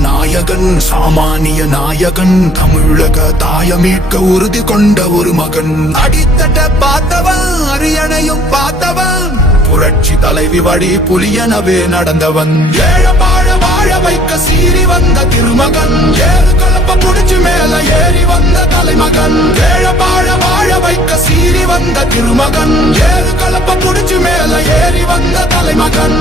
நாயகன் சாமானிய நாயகன் தமிழக தாயமீட்க உறுதி கொண்ட ஒரு மகன் அடித்தட்ட பார்த்தவன் அரியணையும் பார்த்தவன் புரட்சி தலைவி வழி புலியனவே நடந்தவன் ஏழபாழ வாழ வைக்க சீறி வந்த திருமகன் ஏறு கலப்ப புடிச்சு மேல ஏறி வந்த தலைமகன் ஏழபாழ வாழ வைக்க சீறி வந்த திருமகன் ஏறு கலப்ப புடிச்சு மேல ஏறி வந்த தலைமகன்